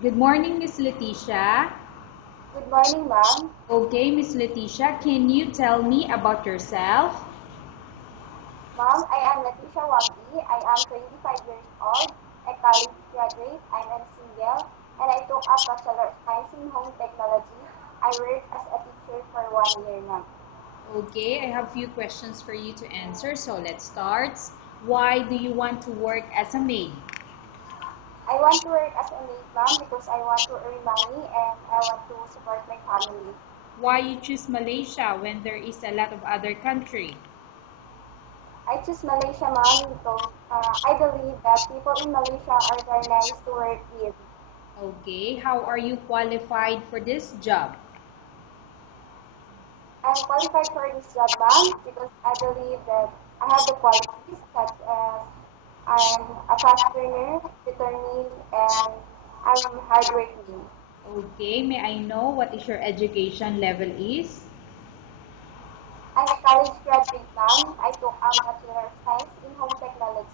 Good morning, Miss Leticia. Good morning, ma'am. Okay, Miss Leticia, can you tell me about yourself? Ma'am, I am Leticia Wagi. I am 25 years old, a college graduate. I am single, and I took up Bachelor of Science in Home Technology. I work as a teacher for 1 year now. Okay, I have few questions for you to answer, so let's start. Why do you want to work as a maid? I want to work as a maid, ma'am, because I want to earn money and I want to support my family. Why you choose Malaysia when there is a lot of other country? I choose Malaysia, ma'am, because I believe that people in Malaysia are very nice to work with. Okay, how are you qualified for this job? I'm qualified for this job, ma'am, because I believe that I have the qualities such as I'm a fast learner, determined, and I'm hardworking. Okay, may I know what is your education level is? I'm a college graduate, ma'am. I took a Bachelor of Science in Home Technology.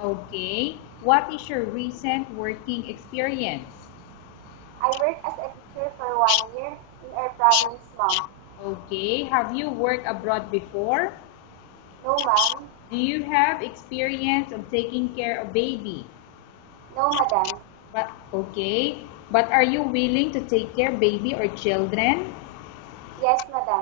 Okay, what is your recent working experience? I worked as a teacher for 1 year in our province, ma'am. Okay, have you worked abroad before? No, ma'am. Do you have experience of taking care of baby? No, madam. But okay, but are you willing to take care baby or children? Yes, madam.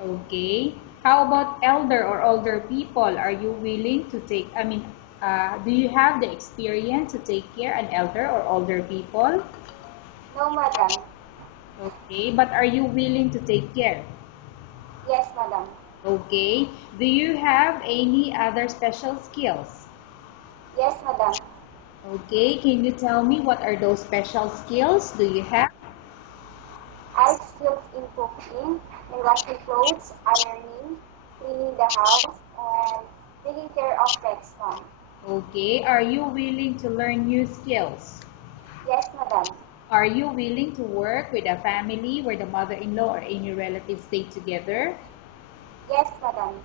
Okay. How about elder or older people? Are you willing to take, do you have the experience to take care an elder or older people? No, madam. Okay, but are you willing to take care? Yes, madam. Okay. Do you have any other special skills? Yes, madam. Okay, can you tell me what are those special skills do you have? I have skills in cooking, in washing clothes, ironing, cleaning the house, and taking care of pets, ma'am. Okay, are you willing to learn new skills? Yes, madam. Are you willing to work with a family where the mother-in-law or any relatives stay together? Yes, madam.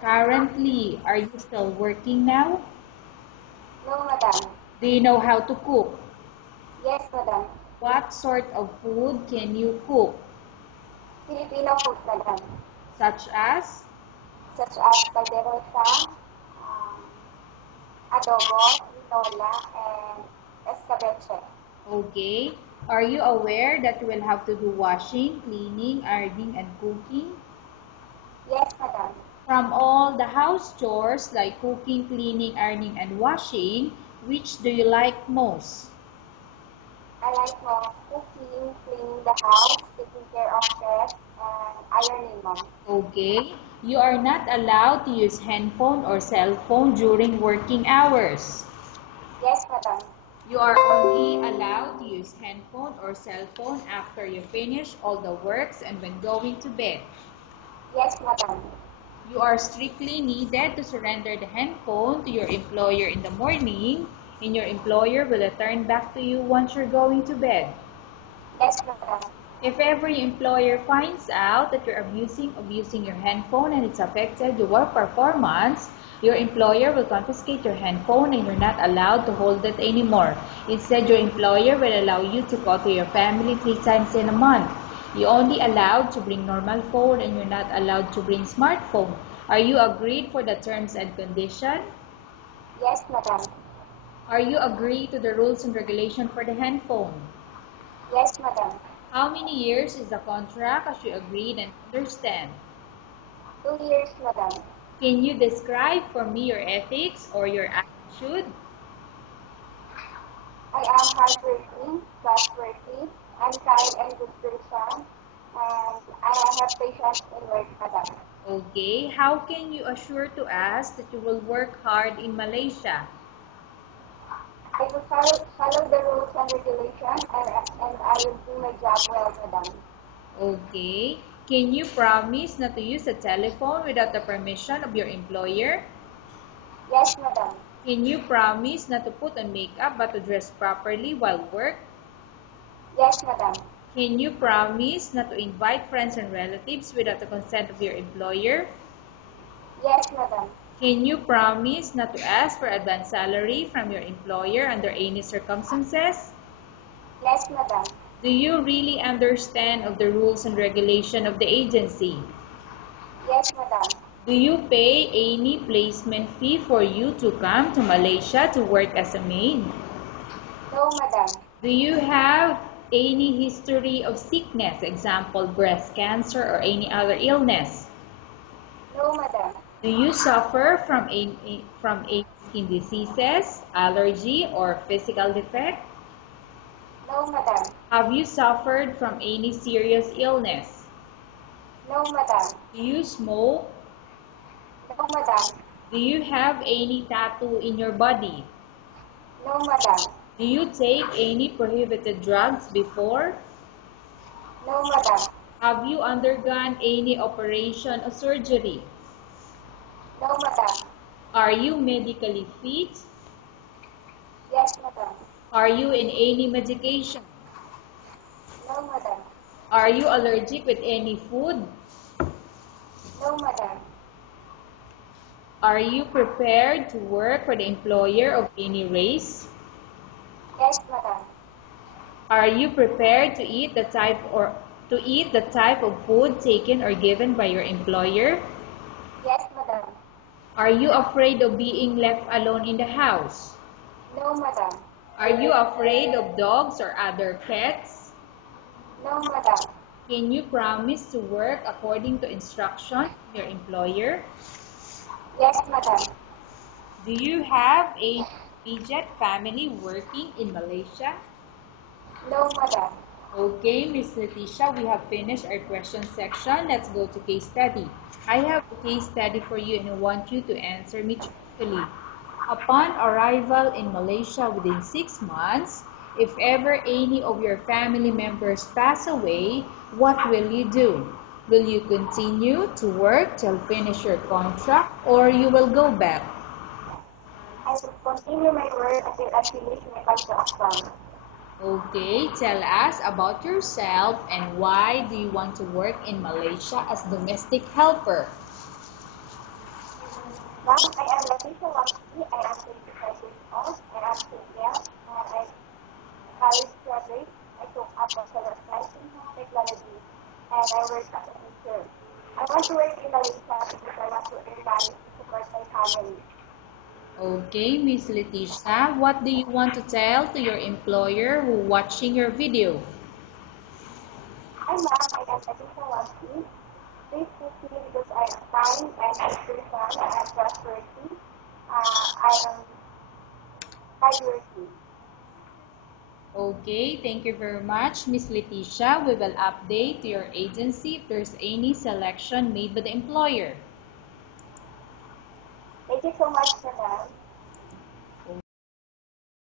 Currently, are you still working now? No, madam. Do you know how to cook? Yes, madam. What sort of food can you cook? Filipino food, madam, Such as? such as caldereta, um, adobo, tinola, and escabeche. Okay. Are you aware that you will have to do washing, cleaning, ironing, and cooking? Yes, madam. From all the house chores like cooking, cleaning, ironing, and washing, which do you like most? I like more cooking, cleaning the house, taking care of pets, and ironing, ma'am. Okay. You are not allowed to use handphone or cell phone during working hours. Yes, madam. You are only allowed to use handphone or cell phone after you finish all the works and when going to bed. Yes, madam. You are strictly needed to surrender the handphone to your employer in the morning, and your employer will return back to you once you're going to bed. Yes, madam. If every employer finds out that you're abusing your handphone and it's affected your work performance, your employer will confiscate your handphone and you're not allowed to hold it anymore. Instead, your employer will allow you to call to your family 3 times in a month. You're only allowed to bring normal phone and you're not allowed to bring smartphone. Are you agreed for the terms and condition? Yes, madam. Are you agreed to the rules and regulation for the handphone? Yes, madam. How many years is the contract as you agreed and understand? 2 years, madam. Can you describe for me your ethics or your attitude? I am hardworking, trustworthy, I'm kind and good person, and I have patience in work, madam. Okay, how can you assure to us that you will work hard in Malaysia? I will follow the rules and regulations, and I will do my job well, madam. Okay, can you promise not to use a telephone without the permission of your employer? Yes, madam. Can you promise not to put on makeup but to dress properly while work? Yes, madam. Can you promise not to invite friends and relatives without the consent of your employer? Yes, madam. Can you promise not to ask for advance salary from your employer under any circumstances? Yes, madam. Do you really understand of the rules and regulation of the agency? Yes, madam. Do you pay any placement fee for you to come to Malaysia to work as a maid? No, madam. Do you have any history of sickness, example breast cancer or any other illness? No, madam. Do you suffer from any skin diseases, allergy, or physical defect? No, madam. Have you suffered from any serious illness? No, madam. Do you smoke? No, madam. Do you have any tattoo in your body? No, madam. Do you take any prohibited drugs before? No, madam. Have you undergone any operation or surgery? No, madam. Are you medically fit? Yes, madam. Are you in any medication? No, madam. Are you allergic with any food? No, madam. Are you prepared to work for the employer of any race? Yes, madam. Are you prepared to eat the type of food taken or given by your employer? Yes, madam. Are you afraid of being left alone in the house? No, madam. Are you afraid of dogs or other pets? No, madam. Can you promise to work according to instruction from your employer? Yes, madam. Do you have a immediate family working in Malaysia? No, madam. Okay, Miss Leticia, we have finished our question section. Let's go to case study. I have a case study for you and I want you to answer me truthfully. Upon arrival in Malaysia within 6 months, if ever any of your family members pass away, what will you do? Will you continue to work till finish your contract or you will go back? I will continue my work until I finish my contract. Okay, tell us about yourself and why do you want to work in Malaysia as domestic helper? Ma'am, I am Leticia Wamsi. I am 25 years old. I am single and I college graduate. I took up Bachelor of Science in Home Technology and I work as a teacher. I want to work in Malaysia because I want to earn money to support my family. Okay, Miss Leticia, what do you want to tell to your employer who watching your video? Hi ma'am, I am Leticia Wamsi. Please choose me because I am kind and nice person and trustworthy. I am hardworking. Okay, thank you very much, Miss Leticia. We will update your agency if there's any selection made by the employer. Thank you so much, madam.